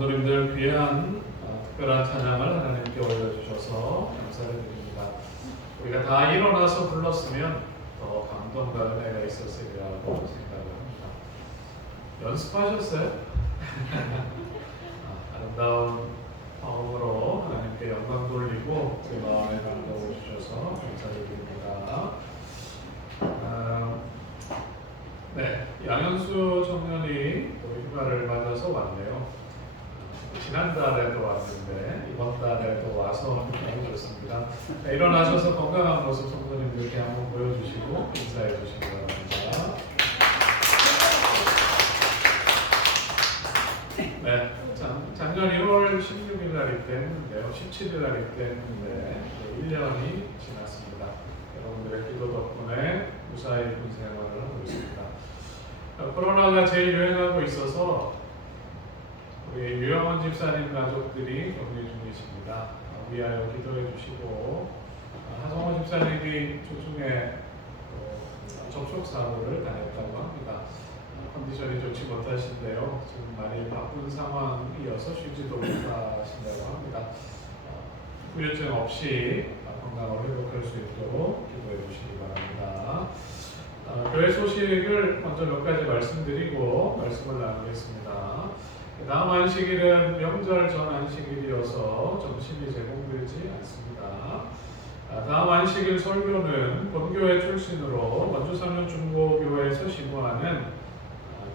성도님들 귀한 특별한 찬양을 하나님께 올려주셔서 감사를 드립니다. 우리가 다 일어나서 불렀으면 더 감동과 은혜가 있었으리라고 생각을 합니다. 연습하셨어요? 아름다운 마음으로 하나님께 영광 돌리고 제 마음에 감동을 주셔서 감사를 드립니다. 네, 양현수 청년이 또 휴가를 맞아서 왔네요. 지난달에도 왔는데 이번 달에도 와서 너무 좋습니다. 네, 일어나셔서 건강한 모습 성도님들께 한번 보여주시고 인사해 주시기 바랍니다. 네, 작년 1월 16일 날 입대했는데요. 17일 날 입대했는데 1년이 지났습니다. 여러분들의 기도 덕분에 무사히 군 생활을 하고 있습니다. 코로나가 재유행하고 있어서 우리 유영원 집사님 가족들이 격리 중이십니다. 위하여 기도해 주시고 하성호 집사님이 조중에 접촉 사고를 당했다고 합니다. 컨디션이 좋지 못하신데요. 지금 많이 바쁜 상황이어서 쉬지도 못하신다고 합니다. 후유증 없이 건강을 회복할 수 있도록 기도해 주시기 바랍니다. 교회 소식을 먼저 몇 가지 말씀드리고 말씀을 나누겠습니다. 다음 안식일은 명절 전 안식일이어서 점심이 제공되지 않습니다. 다음 안식일 설교는 본교회 출신으로 원주삼륜 중고교회에서 신고하는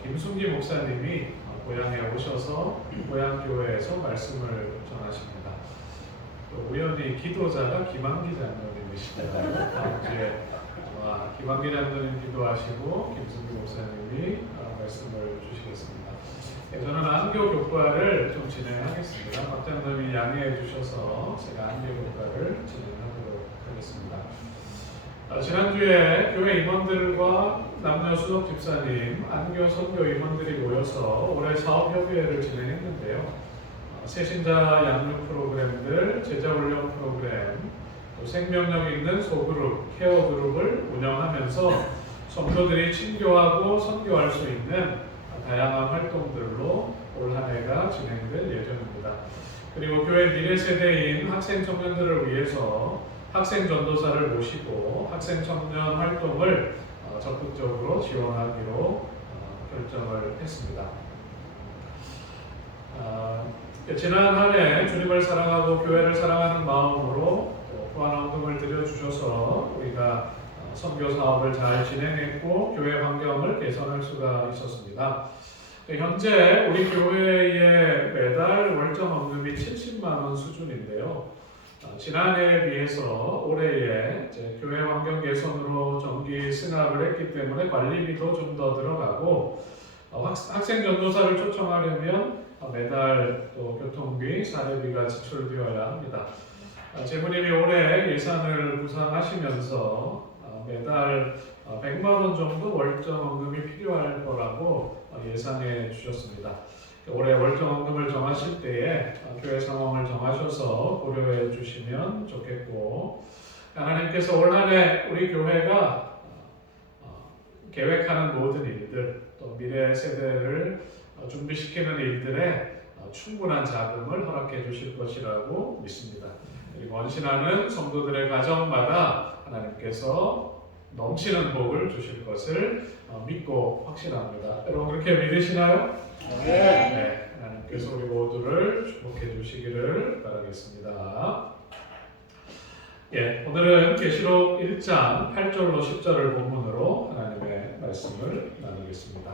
김순기 목사님이 고향에 오셔서 고향 교회에서 말씀을 전하십니다. 또 우연히 기도자가 김한기 장로님이시잖아요. 다음 주에 김한기 장로님 기도하시고 김순기 목사님이 말씀을 주시겠습니다. 저는 안교 교과를 좀 진행하겠습니다. 박 장로님이 양해해 주셔서 제가 안교 교과를 진행하도록 하겠습니다. 지난주에 교회 임원들과 남녀 수석 집사님, 안교 선교 임원들이 모여서 올해 사업협의회를 진행했는데요. 새신자 양육 프로그램들, 제자훈련 프로그램, 또 생명력 있는 소그룹, 케어 그룹을 운영하면서 성도들이 친교하고 선교할 수 있는 다양한 활동들로 올 한 해가 진행될 예정입니다. 그리고 교회 미래 세대인 학생 청년들을 위해서 학생 전도사를 모시고 학생 청년 활동을 적극적으로 지원하기로 결정을 했습니다. 지난 한 해 주님을 사랑하고 교회를 사랑하는 마음으로 후원 헌금을 드려주셔서 우리가 선교 사업을 잘 진행했고 교회 환경을 개선할 수가 있었습니다. 현재 우리 교회의 매달 월정 헌금이 70만 원 수준인데요. 지난해에 비해서 올해에 교회 환경 개선으로 정기 승합을 했기 때문에 관리비도 좀 더 들어가고 학생 전도사를 초청하려면 매달 또 교통비, 사례비가 지출되어야 합니다. 재무님이 올해 예산을 구상하시면서 매달 100만 원 정도 월정헌금이 필요할 거라고 예상해 주셨습니다. 올해 월정헌금을 정하실 때에 교회 상황을 정하셔서 고려해 주시면 좋겠고, 하나님께서 올 한 해 우리 교회가 계획하는 모든 일들, 또 미래 세대를 준비시키는 일들에 충분한 자금을 허락해 주실 것이라고 믿습니다. 그리고 원신하는 성도들의 가정마다 하나님께서 넘치는 복을 주실 것을 믿고 확신합니다. 여러분 그렇게 믿으시나요? 네. 하나님께서 우리 모두를 축복해 주시기를 바라겠습니다. 오늘은 계시록 1장 8절로 10절을 본문으로 하나님의 말씀을 나누겠습니다.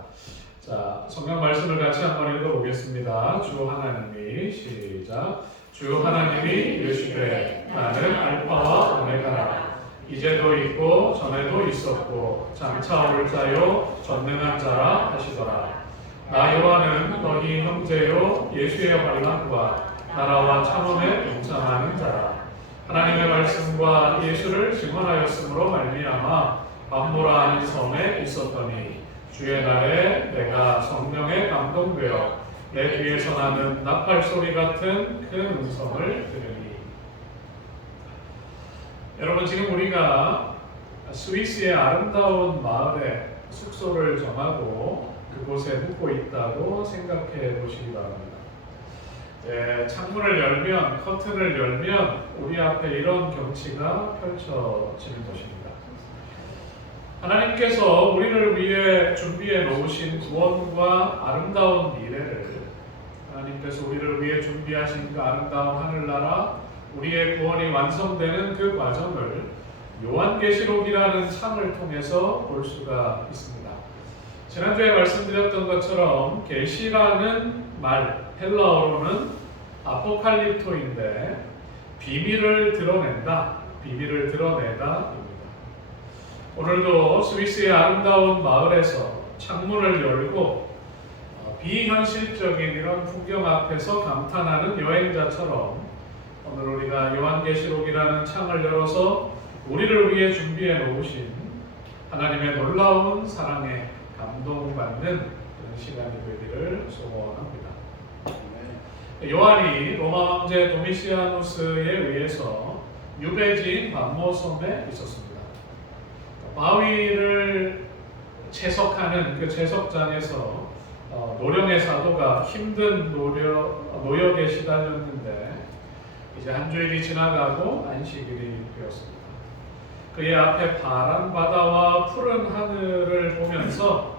자, 성경 말씀을 같이 한번 읽어보겠습니다. 주 하나님이 시작. 주 하나님이 이르시되 나는 알파와 오메가라. 이제도 있고 전에도 있었고 장차 올 자요 전능한 자라 하시더라. 나 요한은 너희 형제요 예수의 환란과 나라와 참음에 동참하는 자라. 하나님의 말씀과 예수를 증언하였으므로 말미암아 밤보라 하는 섬에 있었더니 주의 날에 내가 성령에 감동되어 내 뒤에서 나는 나팔 소리 같은 큰 음성을 들으니. 여러분 지금 우리가 스위스의 아름다운 마을에 숙소를 정하고 그곳에 묵고 있다고 생각해 보시기 바랍니다. 창문을 열면, 커튼을 열면 우리 앞에 이런 경치가 펼쳐지는 것입니다. 하나님께서 우리를 위해 준비해 놓으신 구원과 아름다운 미래를, 하나님께서 우리를 위해 준비하신 그 아름다운 하늘나라, 우리의 구원이 완성되는 그 과정을 요한계시록이라는 창을 통해서 볼 수가 있습니다. 지난주에 말씀드렸던 것처럼 계시라는 말, 헬라어로는 아포칼립토인데 비밀을 드러낸다, 비밀을 드러내다입니다. 오늘도 스위스의 아름다운 마을에서 창문을 열고 비현실적인 이런 풍경 앞에서 감탄하는 여행자처럼 오늘 우리가 요한계시록이라는 창을 열어서 우리를 위해 준비해 놓으신 하나님의 놀라운 사랑에 감동받는 그런 시간이 되기를 소원합니다. 요한이 로마 황제 도미시아누스에 의해서 유배지인 반모섬에 있었습니다. 바위를 채석하는 그 채석장에서 노령의 사도가 힘든 노역에 시달렸는데 이제 한 주일이 지나가고 안식일이 되었습니다. 그의 앞에 파란 바다와 푸른 하늘을 보면서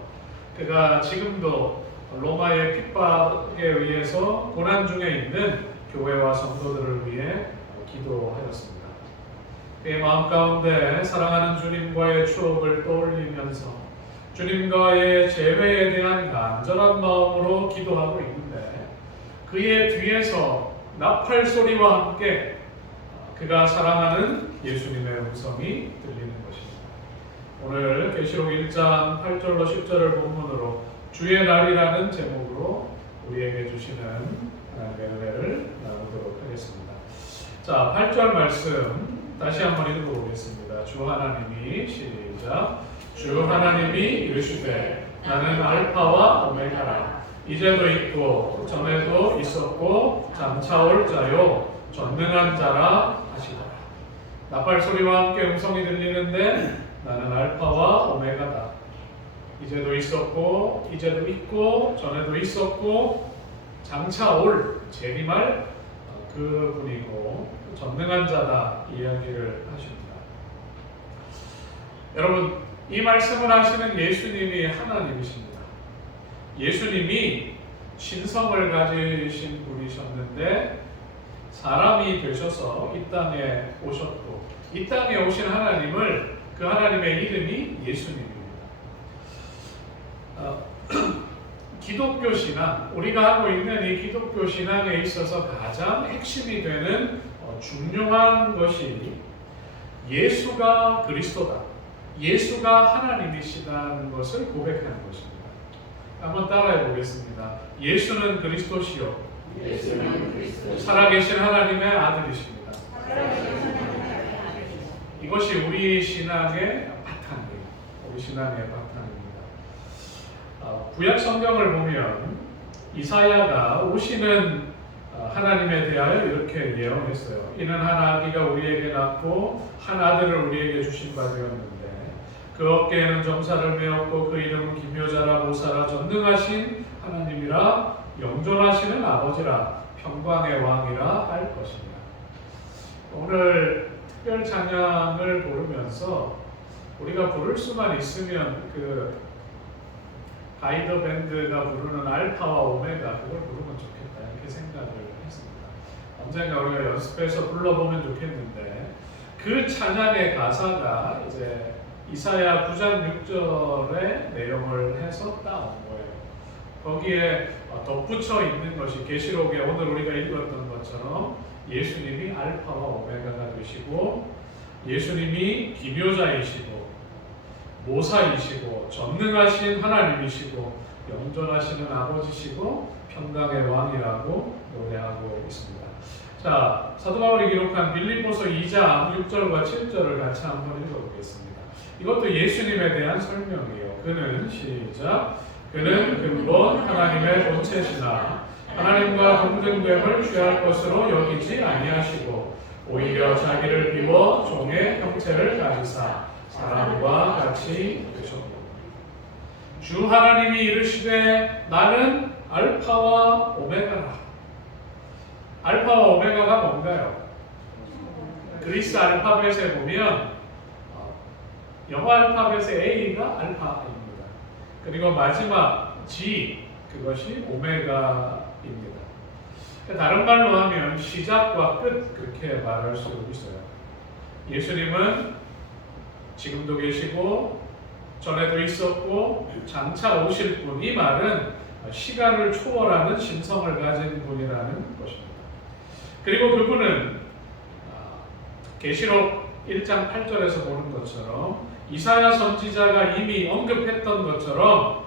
그가 지금도 로마의 핍박에 의해서 고난 중에 있는 교회와 성도들을 위해 기도하였습니다. 그의 마음 가운데 사랑하는 주님과의 추억을 떠올리면서 주님과의 재회에 대한 간절한 마음으로 기도하고 있는데 그의 뒤에서 나팔 소리와 함께 그가 사랑하는 예수님의 음성이 들리는 것입니다. 오늘 계시록 1장 8절로 10절을 본문으로 주의 날이라는 제목으로 우리에게 주시는 하나님의 은혜를 나누도록 하겠습니다. 자, 8절 말씀 다시 한번 읽어보겠습니다. 주 하나님이 시작. 주 하나님이 이르시되 나는 알파와 오메가라. 이제도 있고 전에도 있었고 장차올 자요 전능한 자라 하시더라. 나팔 소리와 함께 음성이 들리는데 나는 알파와 오메가다. 이제도 있었고 이제도 있고 전에도 있었고 장차올 재림할 그 분이고 전능한 자다 이야기를 하십니다. 여러분, 이 말씀을 하시는 예수님이 하나님이십니다. 예수님이 신성을 가지신 분이셨는데 사람이 되셔서 이 땅에 오셨고 이 땅에 오신 하나님을 그 하나님의 이름이 예수님입니다. 기독교 신앙, 우리가 하고 있는 이 기독교 신앙에 있어서 가장 핵심이 되는 중요한 것이 예수가 그리스도다, 예수가 하나님이시다는 것을 고백하는 것입니다. 한번 따라해 보겠습니다. 예수는 그리스도시요, 살아계신 하나님의 아들이십니다. 이것이 우리 신앙의 바탕이에요. 우리 신앙의 바탕입니다. 구약 성경을 보면 이사야가 오시는 하나님에 대하여 이렇게 예언했어요. 이는 한 아기가 우리에게 낳고 한 아들을 우리에게 주신 바 되었는데 그 어깨에는 점사를 메었고 그 이름은 기묘자라 모사라 전능하신 하나님이라 영존하시는 아버지라 평강의 왕이라 할 것입니다. 오늘 특별 찬양을 부르면서 우리가 부를 수만 있으면 그 가이더 밴드가 부르는 알파와 오메가 그걸 부르면 좋겠다 이렇게 생각을 했습니다. 언젠가 우리가 연습해서 불러보면 좋겠는데 그 찬양의 가사가 이제 이사야 9장 6절의 내용을 해서 따온 거예요. 거기에 덧붙여 있는 것이 계시록에 오늘 우리가 읽었던 것처럼 예수님이 알파와 오메가가 되시고 예수님이 기묘자이시고 모사이시고 전능하신 하나님이시고 영존하시는 아버지시고 평강의 왕이라고 노래하고 있습니다. 자, 사도 바울이 기록한 빌립보서 2장 6절과 7절을 같이 한번 읽어보겠습니다. 이것도 예수님에 대한 설명이에요. 그는 시작. 그는 근본 하나님의 본체시나 하나님과 동등됨을 취할 것으로 여기지 아니하시고 오히려 자기를 비워 종의 형체를 가지사 사람과 같이 되셨고 주 하나님이 이르시되 나는 알파와 오메가라. 알파와 오메가가 뭔가요? 그리스 알파벳에 보면 영어 알파벳의 A가 알파입니다. 그리고 마지막 G, 그것이 오메가입니다. 다른 말로 하면 시작과 끝, 그렇게 말할 수 있어요. 예수님은 지금도 계시고 전에도 있었고 장차 오실 분, 이 말은 시간을 초월하는 신성을 가진 분이라는 것입니다. 그리고 그분은 계시록 1장 8절에서 보는 것처럼 이사야 선지자가 이미 언급했던 것처럼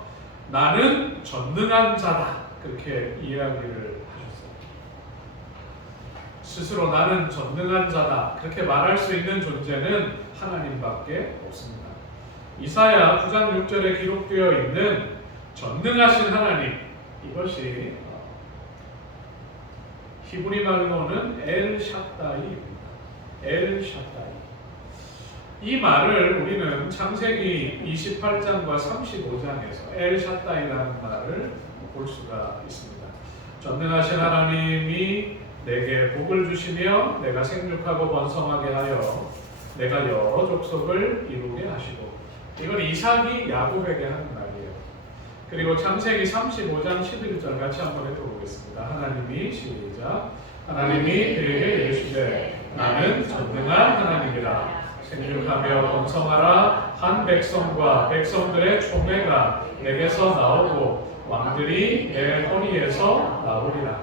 나는 전능한 자다, 그렇게 이야기를 하셨어요. 스스로 나는 전능한 자다, 그렇게 말할 수 있는 존재는 하나님밖에 없습니다. 이사야 9장 6절에 기록되어 있는 전능하신 하나님, 이것이 히브리 말로는 엘 샤다이입니다. 엘 샤다이. 이 말을 우리는 창세기 28장과 35장에서 엘 샤다이라는 말을 볼 수가 있습니다. 전능하신 하나님이 내게 복을 주시며 내가 생육하고 번성하게 하여 내가 여러 족속을 이루게 하시고, 이건 이삭이 야곱에게 하는 말이에요. 그리고 창세기 35장 11절 같이 한번 읽어보겠습니다. 하나님이 시작. 하나님이 그에게 이르시되 나는 전능한 하나님이라. 생육하며 번성하라. 한 백성과 백성들의 총회가 내게서 나오고 왕들이 내 허리에서 나오리라.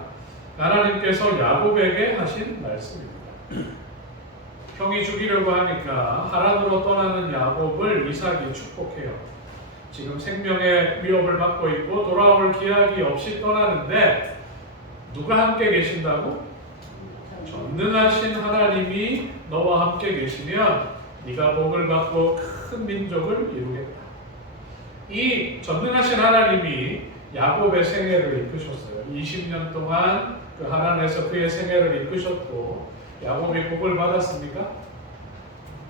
하나님께서 야곱에게 하신 말씀입니다. 형이 죽이려고 하니까 하란으로 떠나는 야곱을 이삭이 축복해요. 지금 생명의 위협을 받고 있고 돌아올 기약이 없이 떠나는데 누가 함께 계신다고? 전능하신 하나님이 너와 함께 계시면 네가 복을 받고 큰 민족을 이루겠다. 이 전능하신 하나님이 야곱의 생애를 이끄셨어요. 20년 동안 그 하란에서 그의 생애를 이끄셨고, 야곱이 복을 받았습니까?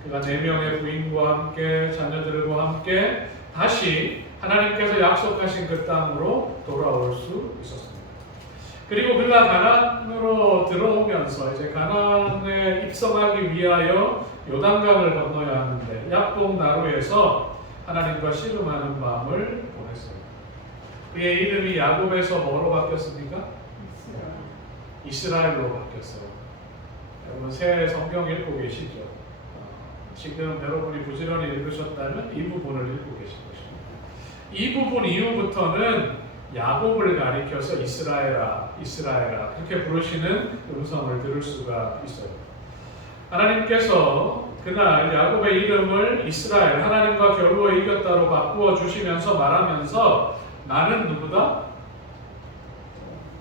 그가 4명의 부인과 함께 자녀들과 함께 다시 하나님께서 약속하신 그 땅으로 돌아올 수 있었습니다. 그리고 그가 가나안으로 들어오면서 이제 가나안에 입성하기 위하여 요단강을 건너야 하는데 약복 나루에서 하나님과 씨름하는 밤을 보냈어요. 그의 이름이 야곱에서 뭐로 바뀌었습니까? 이스라엘로 바뀌었어요. 여러분 새 성경 읽고 계시죠? 지금 여러분이 부지런히 읽으셨다면 이 부분을 읽고 계신 것입니다. 이 부분 이후부터는 야곱을 가리켜서 이스라엘아, 이스라엘아 그렇게 부르시는 음성을 들을 수가 있어요. 하나님께서 그날 야곱의 이름을 이스라엘, 하나님과 겨루어 이겼다로 바꾸어 주시면서 말하면서 나는 누구다?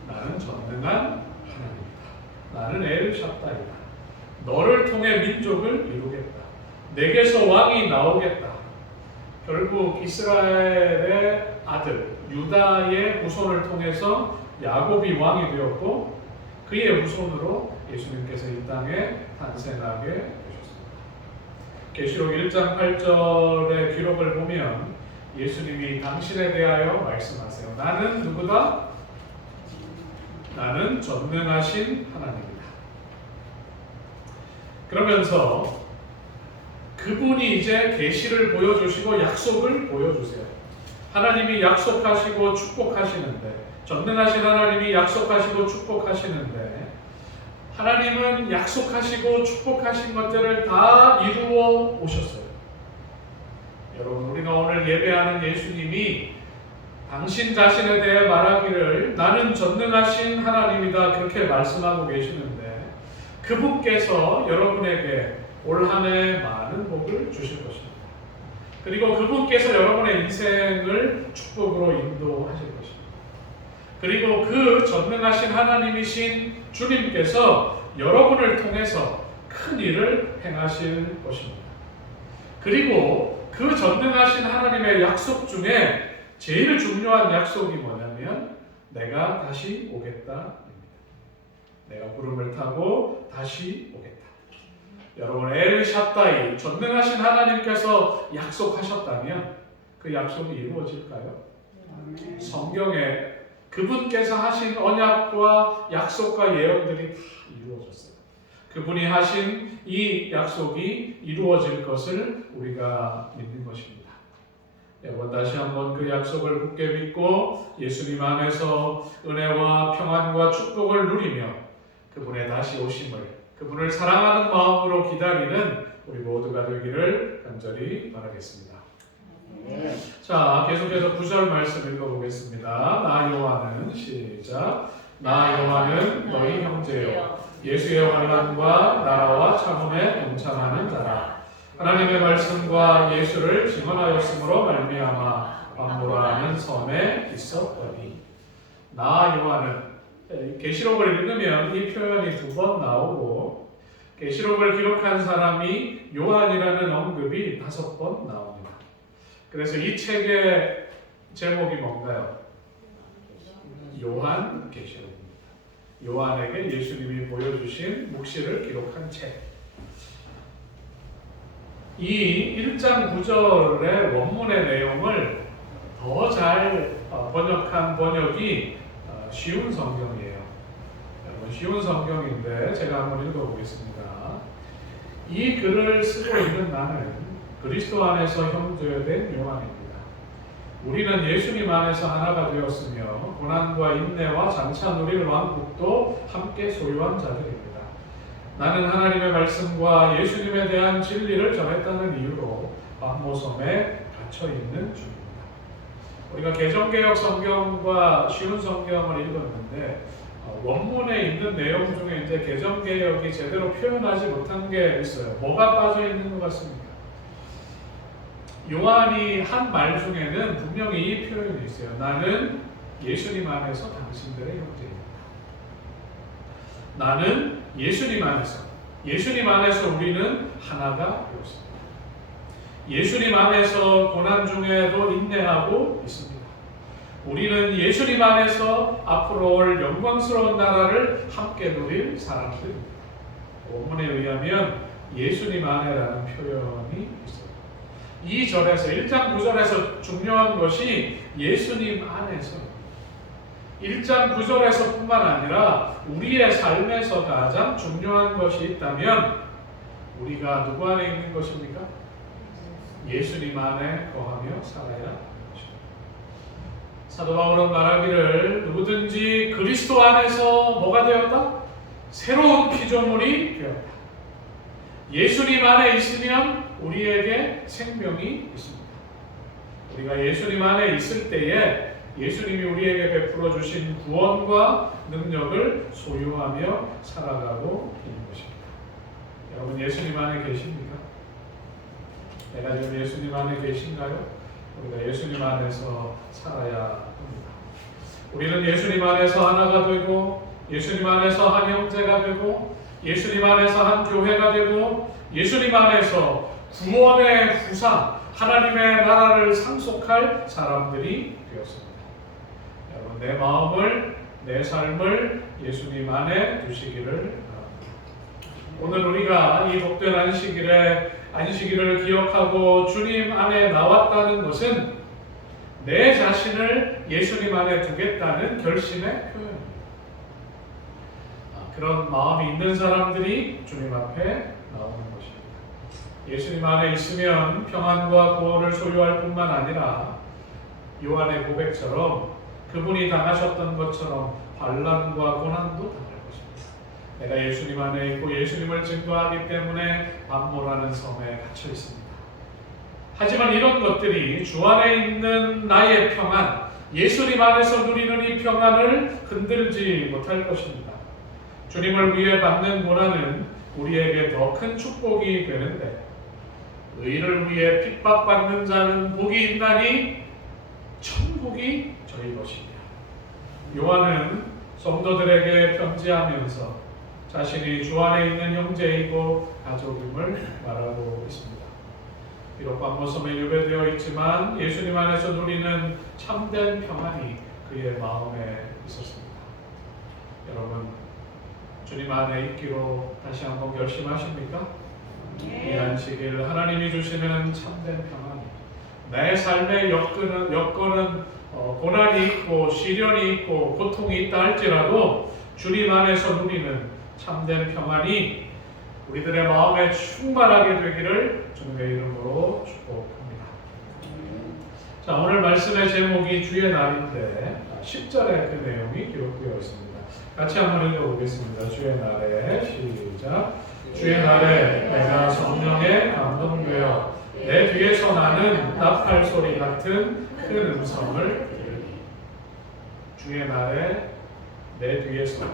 나는 전능한 하나님이다. 나는 엘 샤다이다. 너를 통해 민족을 이루겠다. 내게서 왕이 나오겠다. 결국 이스라엘의 아들 유다의 후손을 통해서 야곱이 왕이 되었고 그의 후손으로 예수님께서 이 땅에 탄생하게 되셨습니다. 계시록 1장 8절의 기록을 보면 예수님이 당신에 대하여 말씀하세요. 나는 누구다? 나는 전능하신 하나님이다. 그러면서 그분이 이제 계시를 보여주시고 약속을 보여주세요. 하나님이 약속하시고 축복하시는데, 전능하신 하나님이 약속하시고 축복하시는데, 하나님은 약속하시고 축복하신 것들을 다 이루어 오셨어요. 여러분, 우리가 오늘 예배하는 예수님이 당신 자신에 대해 말하기를 나는 전능하신 하나님이다 그렇게 말씀하고 계시는데, 그분께서 여러분에게 올 한 해 많은 복을 주실 것입니다. 그리고 그분께서 여러분의 인생을 축복으로 인도하실 것입니다. 그리고 그 전능하신 하나님이신 주님께서 여러분을 통해서 큰 일을 행하실 것입니다. 그리고 그 전능하신 하나님의 약속 중에 제일 중요한 약속이 뭐냐면 내가 다시 오겠다입니다. 내가 구름을 타고 다시 오겠다. 여러분 엘 샤다이 전능하신 하나님께서 약속하셨다면 그 약속이 이루어질까요? 성경에 그분께서 하신 언약과 약속과 예언들이 다 이루어졌어요. 그분이 하신 이 약속이 이루어질 것을 우리가 믿는 것입니다. 여러분 다시 한번 그 약속을 굳게 믿고 예수님 안에서 은혜와 평안과 축복을 누리며 그분의 다시 오심을, 그분을 사랑하는 마음으로 기다리는 우리 모두가 되기를 간절히 바라겠습니다. 자, 계속해서 9절 말씀 읽어보겠습니다. 나 요한은 시작. 나 요한은 너희 형제요 예수의 환난과 나라와 참음에 동참하는 자라. 하나님의 말씀과 예수를 증언하였으므로 말미암아 박모라는 섬에 있었더니. 나 요한은, 계시록을 읽으면 이 표현이 2번 나오고 계시록을 기록한 사람이 요한이라는 언급이 5번 나옵니다. 그래서 이 책의 제목이 뭔가요? 요한계시록입니다. 요한에게 예수님이 보여주신 묵시를 기록한 책. 이 1장 9절의 원문의 내용을 더 잘 번역한 번역이 쉬운 성경이에요. 여러분, 쉬운 성경인데 제가 한번 읽어보겠습니다. 이 글을 쓰고 있는 나는 그리스도 안에서 형제된 요한입니다. 우리는 예수님 안에서 하나가 되었으며 고난과 인내와 장차 누릴 왕국도 함께 소유한 자들입니다. 나는 하나님의 말씀과 예수님에 대한 진리를 전했다는 이유로 박모섬에 갇혀있는 중입니다. 우리가 개정개혁 성경과 쉬운 성경을 읽었는데 원문에 있는 내용 중에 이제 개정개혁이 제대로 표현하지 못한 게 있어요. 뭐가 빠져 있는 것 같습니까? 요한이 한 말 중에는 분명히 이 표현이 있어요. 나는 예수님 안에서 당신들의 형제입니다. 나는 예수님 안에서 우리는 하나가 되었습니다. 예수님 안에서 고난 중에도 인내하고 있습니다. 우리는 예수님 안에서 앞으로 올 영광스러운 나라를 함께 누릴 사람들입니다. 원문에 의하면 예수님 안에라는 표현이 있어요. 이 절에서 1장 9절에서 중요한 것이 예수님 안에서 1장 9절에서 뿐만 아니라 우리의 삶에서 가장 중요한 것이 있다면 우리가 누구 안에 있는 것입니까? 예수님 안에 거하며 살아야 합니다. 사도 바울은 말하기를 누구든지 그리스도 안에서 뭐가 되었다? 새로운 피조물이 되었다. 예수님 안에 있으면 우리에게 생명이 있습니다. 우리가 예수님 안에 있을 때에 예수님이 우리에게 베풀어 주신 구원과 능력을 소유하며 살아가고 있는 것입니다. 여러분 예수님 안에 계십니까? 내가 지금 예수님 안에 계신가요? 우리가 예수님 안에서 살아야 합니다. 우리는 예수님 안에서 하나가 되고 예수님 안에서 한 형제가 되고 예수님 안에서 한 교회가 되고 예수님 안에서 구원의 후사 하나님의 나라를 상속할 사람들이 되었습니다. 여러분 내 마음을 내 삶을 예수님 안에 두시기를 바랍니다. 오늘 우리가 이 복된 안식일을 기억하고 주님 안에 나왔다는 것은 내 자신을 예수님 안에 두겠다는 결심의 표현입니다. 그런 마음이 있는 사람들이 주님 앞에 나오는 것입니다. 예수님 안에 있으면 평안과 구원을 소유할 뿐만 아니라 요한의 고백처럼 그분이 당하셨던 것처럼 환난과 고난도 당할 것입니다. 내가 예수님 안에 있고 예수님을 증거하기 때문에 박모라는 섬에 갇혀 있습니다. 하지만 이런 것들이 주 안에 있는 나의 평안, 예수님 안에서 누리는 이 평안을 흔들지 못할 것입니다. 주님을 위해 받는 고난은 우리에게 더 큰 축복이 되는데 의를 위해 핍박받는 자는 복이 있나니 천국이 저희 것이니라. 요한은 성도들에게 편지하면서 자신이 주 안에 있는 형제이고 가족임을 말하고 있습니다. 비록 박모섬에 유배되어 있지만 예수님 안에서 누리는 참된 평안이 그의 마음에 있었습니다. 여러분 주님 안에 있기로 다시 한번 결심하십니까? 이 안식일 하나님이 주시는 참된 평안이 내 삶의 여건은 고난이 있고 시련이 있고 고통이 있다 할지라도 주님 안에서 누리는 참된 평안이 우리들의 마음에 충만하게 되기를 주님의 이름으로 축복합니다. 자, 오늘 말씀의 제목이 주의 날인데 10절에 그 내용이 기록되어 있습니다. 같이 한번 읽어보겠습니다. 주의 날에 시작. 주의 날에 내가 성령에 감동되어 내 뒤에서 나는 나팔 소리 같은 큰 음성을 들으니. 주의 날에 내 뒤에서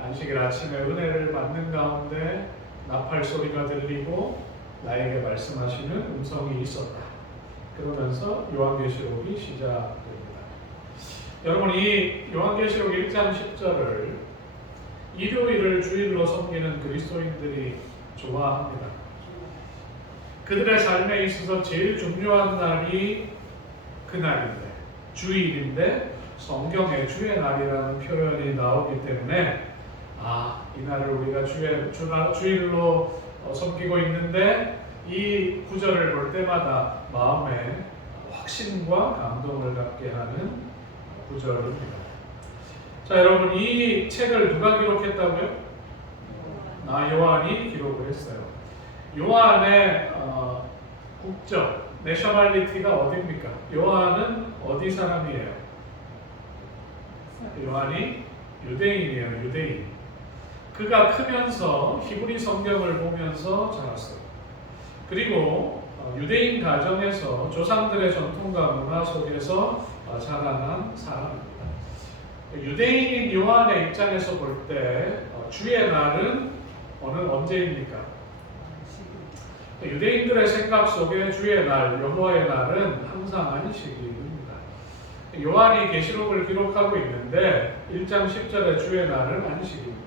안식일 아침에 은혜를 받는 가운데 나팔 소리가 들리고 나에게 말씀하시는 음성이 있었다. 그러면서 요한계시록이 시작됩니다. 여러분, 이 요한계시록 1장 10절을 일요일을 주일로 섬기는 그리스도인들이 좋아합니다. 그들의 삶에 있어서 제일 중요한 날이 그날인데, 주일인데 성경에 주의 날이라는 표현이 나오기 때문에 이 날을 우리가 주일로 섬기고 있는데 이 구절을 볼 때마다 마음에 확신과 감동을 갖게 하는 구절입니다. 자, 여러분, 이 책을 누가 기록했다고요? 요한이 기록을 했어요. 요한의 국적, 내셔널리티가 어디입니까? 요한은 어디 사람이에요? 요한이 유대인이에요. 유대인. 그가 크면서 히브리 성경을 보면서 자랐어요. 그리고 유대인 가정에서 조상들의 전통과 문화 속에서 자라난 사람입니다. 유대인인 요한의 입장에서 볼 때 주의 날은 언제입니까? 유대인들의 생각 속에 주의 날, 여호와의 날은 항상 안식일입니다. 요한이 계시록을 기록하고 있는데 1장 10절에 주의 날은 안식일입니다.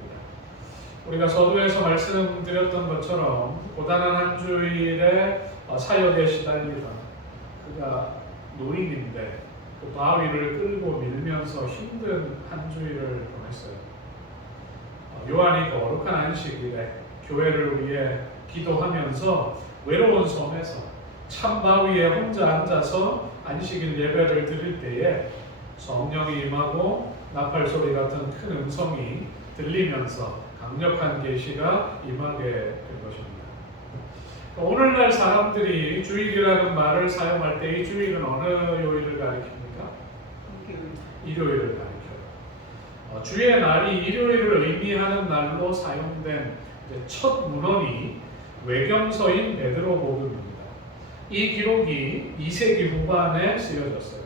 우리가 서두에서 말씀드렸던 것처럼 고단한 한 주일의 사역에 시달리던 그가 노인인데 그 바위를 끌고 밀면서 힘든 한 주일을 보냈어요. 요한이 거룩한 안식일에 교회를 위해 기도하면서 외로운 섬에서 참 바위에 혼자 앉아서 안식일 예배를 드릴 때에 성령이 임하고 나팔 소리 같은 큰 음성이 들리면서 강력한 계시가 임하게 된 것입니다. 오늘날 사람들이 주일이라는 말을 사용할 때 이 주일은 어느 요일을 가리킵니까? 일요일을 가리켜요. 주의 날이 일요일을 의미하는 날로 사용된 첫 문헌이 외경서인 베드로복음입니다. 이 기록이 2세기 후반에 쓰여졌어요.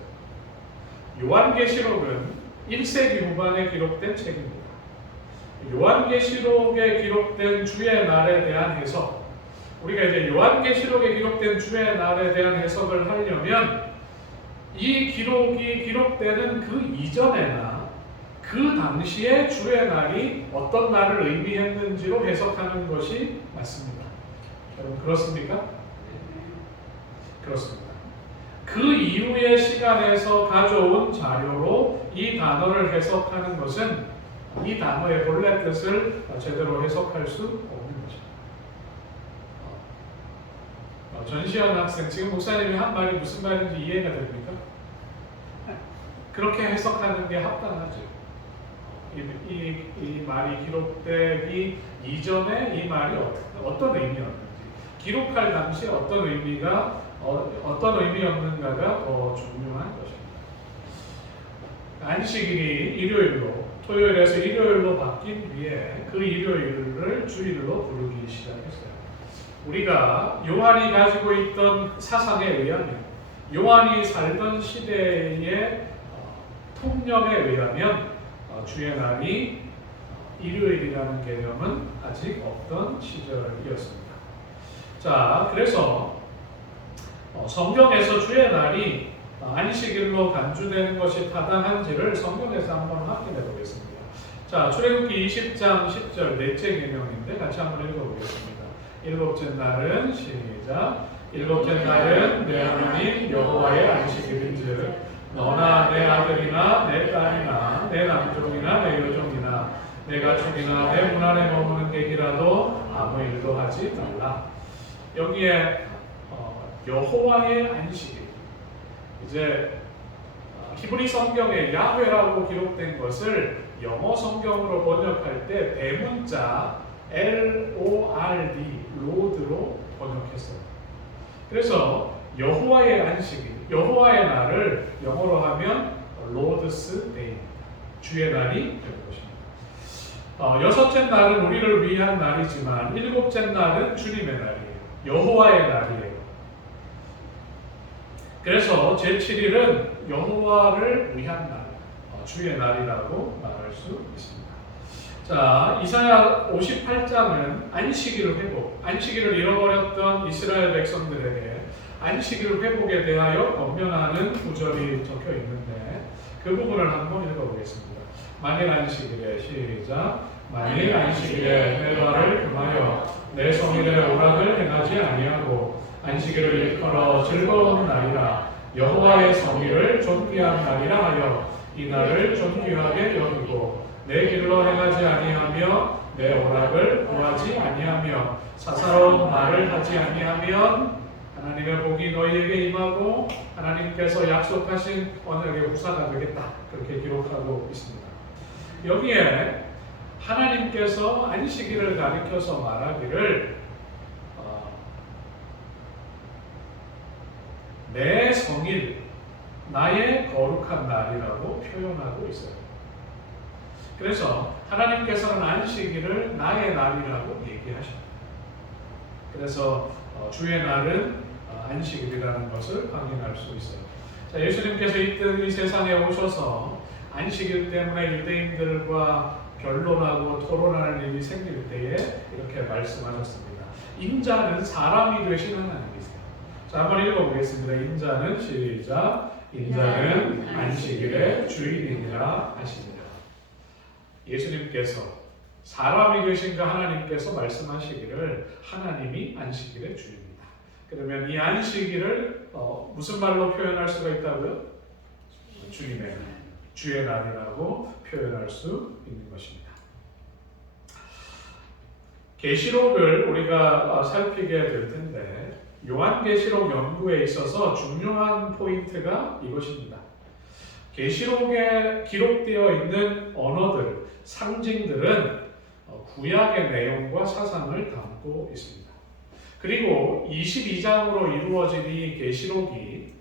요한계시록은 1세기 후반에 기록된 책입니다. 요한계시록에 기록된 주의 날에 대한 해석, 우리가 이제 요한계시록에 기록된 주의 날에 대한 해석을 하려면 이 기록이 기록되는 그 이전에나 그 당시에 주의 날이 어떤 날을 의미했는지로 해석하는 것이 맞습니다. 여러분, 그렇습니까? 그렇습니다. 그 이후의 시간에서 가져온 자료로 이 단어를 해석하는 것은 이 단어의 본래 뜻을 제대로 해석할 수 없는 것입니다. 전시현 학생, 지금 목사님이 한 말이 무슨 말인지 이해가 됩니까? 그렇게 해석하는 게 합당하죠. 이 말이 기록되기 이전에 이 말이 어떤 의미였는지, 기록할 당시에 어떤 의미였는가가 더 중요한 것입니다. 안식일이 일요일로, 토요일에서 일요일로 바뀐 뒤에 그 일요일을 주일로 부르기 시작했어요. 우리가 요한이 가지고 있던 사상에 의하면, 요한이 살던 시대의 통념에 의하면 주의 날이 일요일이라는 개념은 아직 없던 시절이었습니다. 자, 그래서 성경에서 주의 날이 안식일로 간주되는 것이 타당한지를 성경에서 한번 확인해 보겠습니다. 자, 출애굽기 20장 10절 넷째 계명인데 같이 한번 읽어보겠습니다. 일곱째 날은 시작. 일곱째 날은 내 하나님 여호와의 안식일인즉 너나 내 아들이나 내 딸이나 내 남종이나 내 여종이나 내 가축이나 내 문 안에 머무는 객이라도 아무 일도 하지 말라. 여기에 여호와의 안식일. 이제 히브리 성경에 야훼라고 기록된 것을 영어 성경으로 번역할 때 대문자 LORD, 로드로 번역했어요. 그래서 여호와의 안식일, 여호와의 날을 영어로 하면 로드스 데이입니다. 주의 날이 되는 것입니다. 여섯째 날은 우리를 위한 날이지만 일곱째 날은 주님의 날이에요. 여호와의 날이에요. 그래서 제7일은 여호와를 위한 날, 주의 날이라고 말할 수 있습니다. 자, 이사야 58장은 안식일 회복, 안식일을 잃어버렸던 이스라엘 백성들에게 안식일 회복에 대하여 권면하는 구절이 적혀 있는데 그 부분을 한번 읽어보겠습니다. 만일 안식일에 시작. 만일 안식일에 내 발을 금하여 내 성일의 오락을 행하지 아니하고 안식일을 일컬어 즐거운 날이라 여호와의 성일을 존귀한 날이라 하여 이 날을 존귀하게 여기고 내 길로 행하지 아니하며 내 오락을 구하지 아니하며 사사로운 말을 하지 아니하면 하나님의 복이 너희에게 임하고 하나님께서 약속하신 언약의 후사가 되겠다. 그렇게 기록하고 있습니다. 여기에 하나님께서 안식일을 가리켜서 말하기를 내 성일, 나의 거룩한 날이라고 표현하고 있어요. 그래서 하나님께서는 안식일을 나의 날이라고 얘기하십니다. 그래서 주의 날은 안식일이라는 것을 확인할 수 있어요. 자, 예수님께서 이 세상에 오셔서 안식일 때문에 유대인들과 변론하고 토론하는 일이 생길 때에 이렇게 말씀하셨습니다. 인자는 사람이 되신 하나님이세요. 자, 한번 읽어보겠습니다. 인자는 시작. 인자는 안식일의 주인이니라 하시니라. 예수님께서 사람이 되신 그 하나님께서 말씀하시기를 하나님이 안식일의 주입니다. 그러면 이 안식일을 무슨 말로 표현할 수가 있다고요? 주님의 날, 주의 날이라고 표현할 수 있는 것입니다. 계시록을 우리가 살피게 될 텐데 요한계시록 연구에 있어서 중요한 포인트가 이것입니다. 계시록에 기록되어 있는 언어들, 상징들은 구약의 내용과 사상을 담고 있습니다. 그리고 22장으로 이루어진 이 계시록이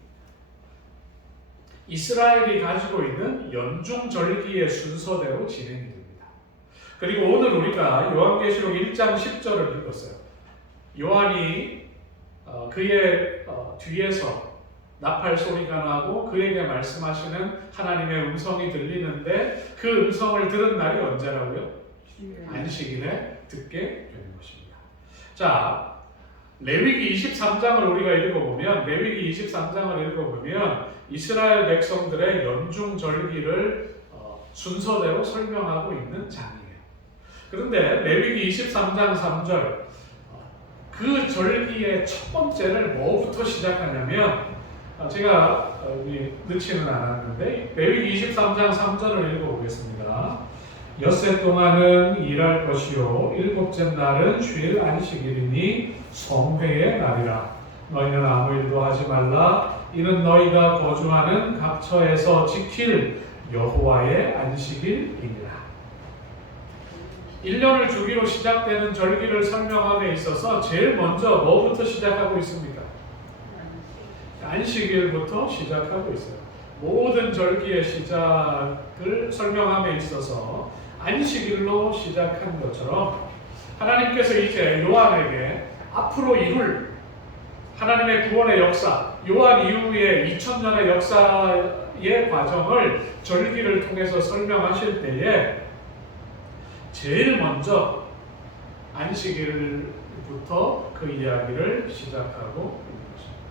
이스라엘이 가지고 있는 연중절기의 순서대로 진행이 됩니다. 그리고 오늘 우리가 요한계시록 1장 10절을 읽었어요. 요한이 그의 뒤에서 나팔 소리가 나고 그에게 말씀하시는 하나님의 음성이 들리는데 그 음성을 들은 날이 언제라고요? 안식일에 듣게 되는 것입니다. 자, 레위기 23장을 우리가 읽어보면 이스라엘 백성들의 연중절기를 순서대로 설명하고 있는 장이에요. 그런데 레위기 23장 3절 그 절기의 첫 번째를 뭐부터 시작하냐면 제가 넣지는 않았는데 레위기 23장 3절을 읽어보겠습니다. 엿새 동안은 일할 것이요 일곱째 날은 주일 안식일이니 성회의 날이라. 너희는 아무 일도 하지 말라. 이는 너희가 거주하는 각처에서 지킬 여호와의 안식일이니라. 1년을 주기로 시작되는 절기를 설명함에 있어서 제일 먼저 뭐부터 시작하고 있습니까? 안식일부터 시작하고 있어요. 모든 절기의 시작을 설명함에 있어서 안식일로 시작한 것처럼 하나님께서 이제 요한에게 앞으로 이룰 하나님의 구원의 역사, 요한 이후의 2000년의 역사의 과정을 절기를 통해서 설명하실 때에 제일 먼저 안식일부터 그 이야기를 시작하고 있는 것입니다.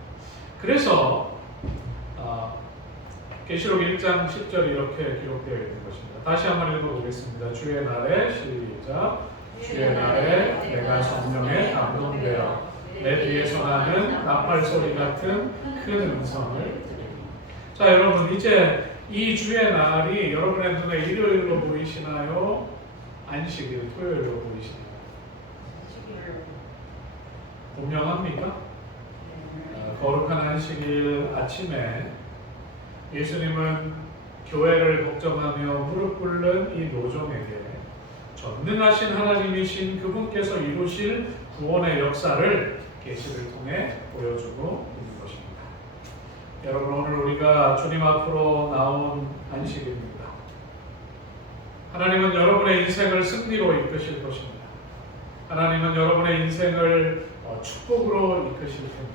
그래서 계시록 1장 10절이 이렇게 기록되어 있는 것입니다. 다시 한번 읽어보겠습니다. 주의 날에 시작. 주의 날에 내가 성령에 감동되어 내 뒤에서 나는 나팔 소리 같은 큰 음성을 들으니. 자, 여러분 이제 이 주의 날이 여러분의 눈에 일요일로 보이시나요? 안식일 토요일로 보이시나요? 분명합니까? 거룩한 안식일 아침에 예수님은 교회를 걱정하며 무릎 꿇는 이 노종에게 전능하신 하나님이신 그분께서 이루실 구원의 역사를 계시를 통해 보여주고 있는 것입니다. 여러분, 오늘 우리가 주님 앞으로 나온 안식일입니다. 하나님은 여러분의 인생을 승리로 이끄실 것입니다. 하나님은 여러분의 인생을 축복으로 이끄실 텐데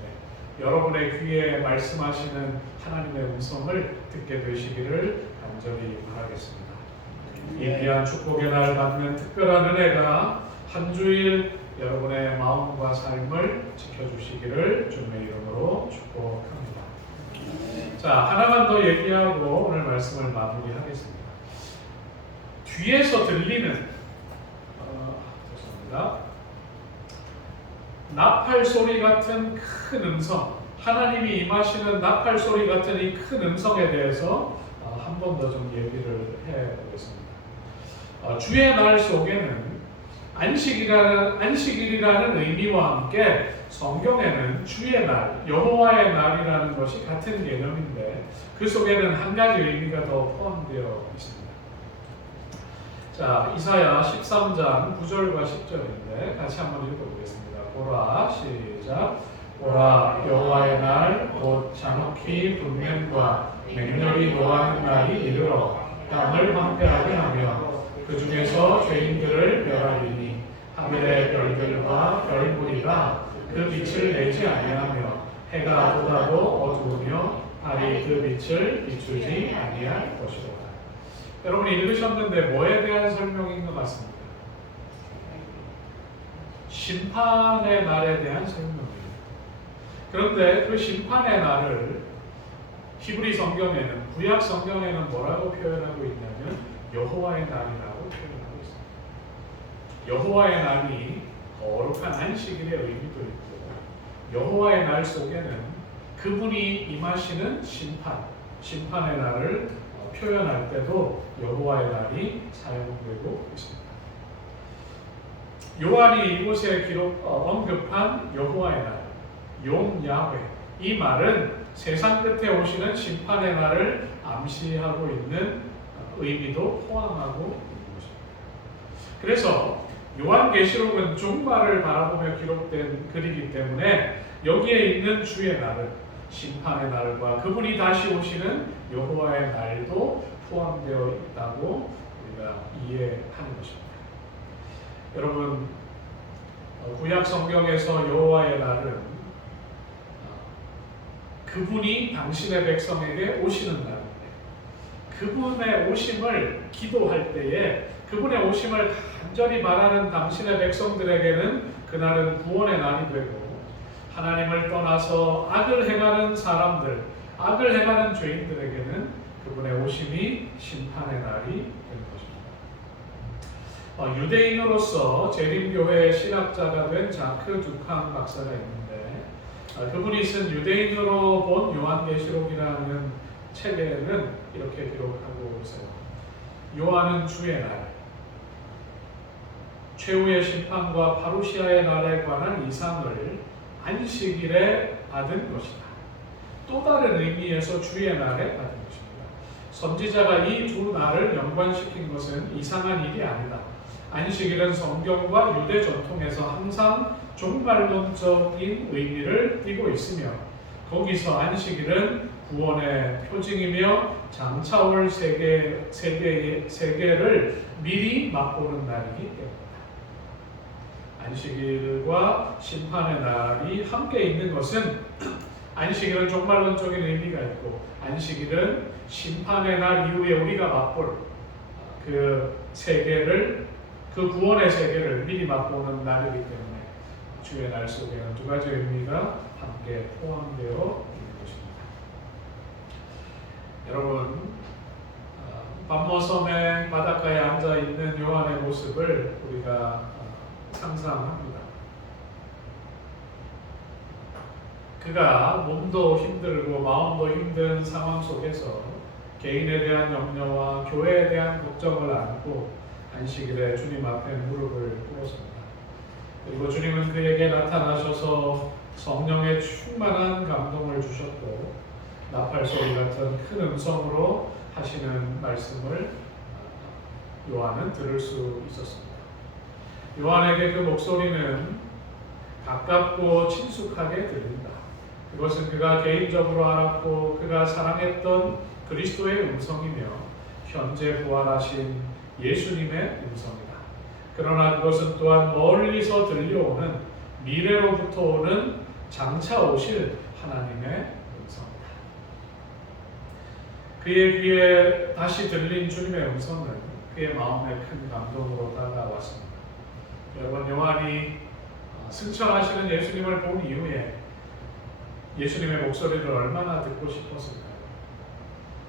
여러분의 귀에 말씀하시는 하나님의 음성을 듣게 되시기를 간절히 바라겠습니다. 이 귀한 축복의 날 받는 특별한 은혜가 한 주일 여러분의 마음과 삶을 지켜주시기를 주님의 이름으로 축복합니다. 자, 하나만 더 얘기하고 오늘 말씀을 마무리하겠습니다. 뒤에서 들리는 나팔 소리 같은 큰 음성, 하나님이 임하시는 나팔 소리 같은 이 큰 음성에 대해서 한 번 더 좀 얘기를 해보겠습니다. 주의 날 속에는 안식일이라는 의미와 함께 성경에는 주의 날, 여호와의 날이라는 것이 같은 개념인데 그 속에는 한 가지 의미가 더 포함되어 있습니다. 자, 이사야 13장 9절과 10절인데 같이 한번 읽어보겠습니다. 보라, 시작. 보라, 여호와의 날, 곧 잔혹히 분냄과 맹렬히 노하는 날이 이르러 땅을 황폐하게 하며 그 중에서 죄인들을 멸하리니 하늘의 별들과 별무리가 그 빛을 내지 아니하며 해가 돋아도 어두우며 달이 그 빛을 비추지 아니할 것이로다. 여러분이 읽으셨는데 뭐에 대한 설명인 것 같습니다. 심판의 날에 대한 설명입니다. 그런데 그 심판의 날을 히브리 성경에는, 구약 성경에는 뭐라고 표현하고 있냐면 여호와의 날이라고 표현하고 있습니다. 여호와의 날이 거룩한 안식일의 의미도 있고 여호와의 날 속에는 그분이 임하시는 심판의 날을 표현할 때도 여호와의 날이 사용되고 있습니다. 요한이 이곳에 언급한 여호와의 날, 용 야훼, 이 말은 세상 끝에 오시는 심판의 날을 암시하고 있는 의미도 포함하고 있는 것입니다. 그래서 요한계시록은 종말을 바라보며 기록된 글이기 때문에 여기에 있는 주의 날은 심판의 날과 그분이 다시 오시는 여호와의 날도 포함되어 있다고 우리가 이해하는 것입니다. 여러분, 구약 성경에서 여호와의 날은 그분이 당신의 백성에게 오시는 날인데 그분의 오심을 기도할 때에 그분의 오심을 간절히 바라는 당신의 백성들에게는 그날은 구원의 날이 되고 하나님을 떠나서 악을 행하는 사람들, 악을 행하는 죄인들에게는 그분의 오심이 심판의 날이 되는 것입니다. 유대인으로서 재림교회의 신학자가 된 자크 두칸 박사가 있는데 그분이 쓴 유대인으로 본 요한계시록이라는 책에는 이렇게 기록하고 있어요. 요한은 주의 날, 최후의 심판과 파루시아의 날에 관한 이상을 안식일에 받은 것이다. 또 다른 의미에서 주의 날에 받은 것입니다. 선지자가 이 두 날을 연관시킨 것은 이상한 일이 아니다. 안식일은 성경과 유대 전통에서 항상 종말론적인 의미를 띠고 있으며 거기서 안식일은 구원의 표징이며 장차올 세계를 미리 맛보는 날이기 때문이다. 안식일과 심판의 날이 함께 있는 것은 안식일은 종말론적인 의미가 있고 안식일은 심판의 날 이후에 우리가 맛볼 그 구원의 세계를 미리 맛보는 날이기 때문에 주의 날 속에는 두 가지 의미가 함께 포함되어 있는 것입니다. 여러분, 밤머섬의 바닷가에 앉아 있는 요한의 모습을 우리가 상상합니다. 그가 몸도 힘들고 마음도 힘든 상황 속에서 개인에 대한 염려와 교회에 대한 걱정을 안고 안식일에 주님 앞에 무릎을 꿇었습니다. 그리고 주님은 그에게 나타나셔서 성령의 충만한 감동을 주셨고 나팔 소리 같은 큰 음성으로 하시는 말씀을 요한은 들을 수 있었습니다. 요한에게 그 목소리는 가깝고 친숙하게 들린다. 그것은 그가 개인적으로 알았고 그가 사랑했던 그리스도의 음성이며 현재 부활하신 예수님의 음성이다. 그러나 그것은 또한 멀리서 들려오는 미래로부터 오는 장차 오실 하나님의 음성이다. 그의 귀에 다시 들린 주님의 음성은 그의 마음에 큰 감동으로 다가왔습니다. 여러분, 요한이 승천하시는 예수님을 본 이후에 예수님의 목소리를 얼마나 듣고 싶었을까요?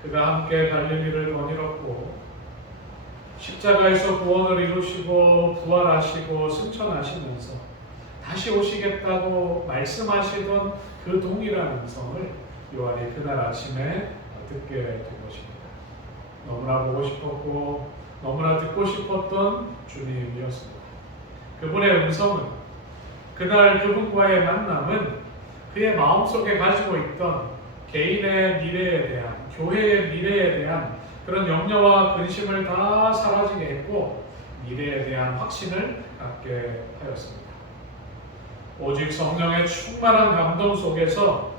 그가 함께 갈릴리를 거닐었고 십자가에서 구원을 이루시고 부활하시고 승천하시면서 다시 오시겠다고 말씀하시던 그 동일한 음성을 요한이 그날 아침에 듣게 된 것입니다. 너무나 보고 싶었고 너무나 듣고 싶었던 주님이었습니다. 그분의 음성은, 그날 그분과의 만남은 그의 마음속에 가지고 있던 개인의 미래에 대한, 교회의 미래에 대한 그런 염려와 근심을 다 사라지게 했고 미래에 대한 확신을 갖게 하였습니다. 오직 성령의 충만한 감동 속에서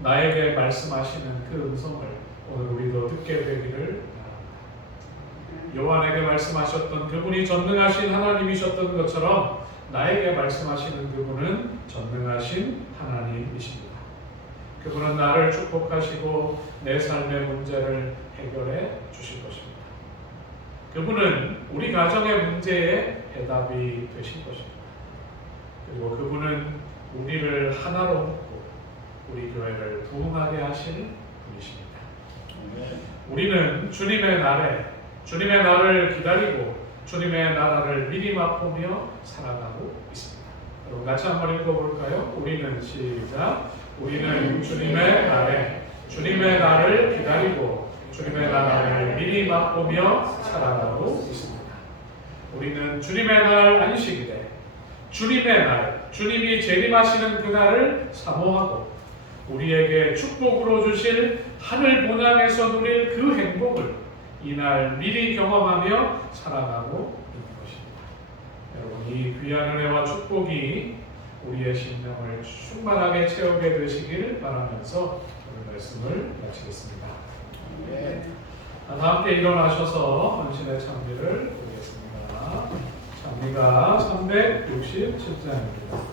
나에게 말씀하시는 그 음성을 오늘 우리도 듣게 되기를 바랍니다. 요한에게 말씀하셨던 그분이 전능하신 하나님이셨던 것처럼 나에게 말씀하시는 그분은 전능하신 하나님이십니다. 그분은 나를 축복하시고 내 삶의 문제를 해결해 주실 것입니다. 그분은 우리 가정의 문제에 해답이 되실 것입니다. 그리고 그분은 우리를 하나로 묶고 우리 교회를 부흥하게 하실 분이십니다. 우리는 주님의 날을 기다리고 주님의 나라를 미리 맛보며 살아가고 있습니다. 여러분 같이 한번 읽어볼까요? 우리는 시작. 우리는 주님의 날을 기다리고 주님의 나라를 미리 맛보며 살아가고 있습니다. 우리는 주님의 날 안식일에 주님의 날, 주님이 재림하시는 그날을 사모하고 우리에게 축복으로 주실 하늘 본향에서 누릴 그 행복을 이날 미리 경험하며 살아가고 있는 것입니다. 여러분, 이 귀한 은혜와 축복이 우리의 심령을 충만하게 채우게 되시길 바라면서 오늘 말씀을 마치겠습니다. 다 함께 일어나셔서 헌신의 찬미를 드리겠습니다. 찬미가 367장입니다.